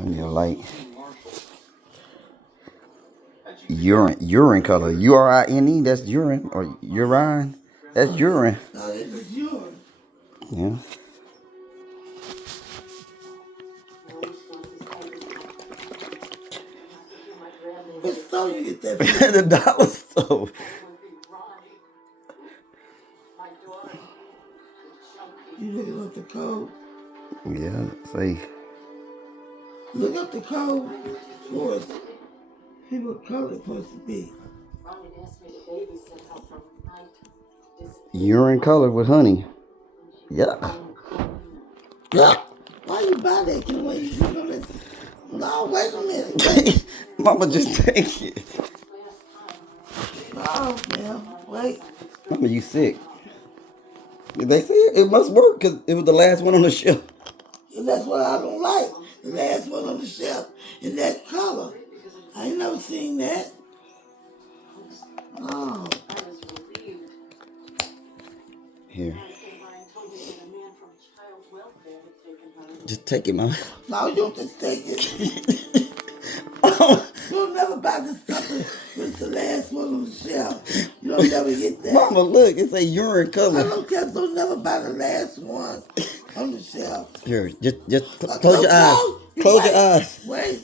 On your light. Urine color. urine. That's urine or urine. That's urine. No, it was urine. Yeah. What store you get that from? The dollar store. You looking up the code? Yeah. Say. Look up the code for us. See what color it's supposed to be. Urine color with honey. Yuck. Yuck. Why you buy that? Can wait? You know that? No, wait a minute. Wait. Mama, just take it. No, man. Wait. Mama, you sick. They say it must work because it was the last one on the shelf. And that's what I don't like. The last one on the shelf in that color. I ain't never seen that. Oh. Here. Just take it, Mama. No, you don't just take it. You'll never buy this stuff with the last one on the shelf. You don't never get that. Mama, look, it's a urine color. I don't care. Don't never buy the last one on the shelf. Here, just close your eyes. Close your eyes. Wait.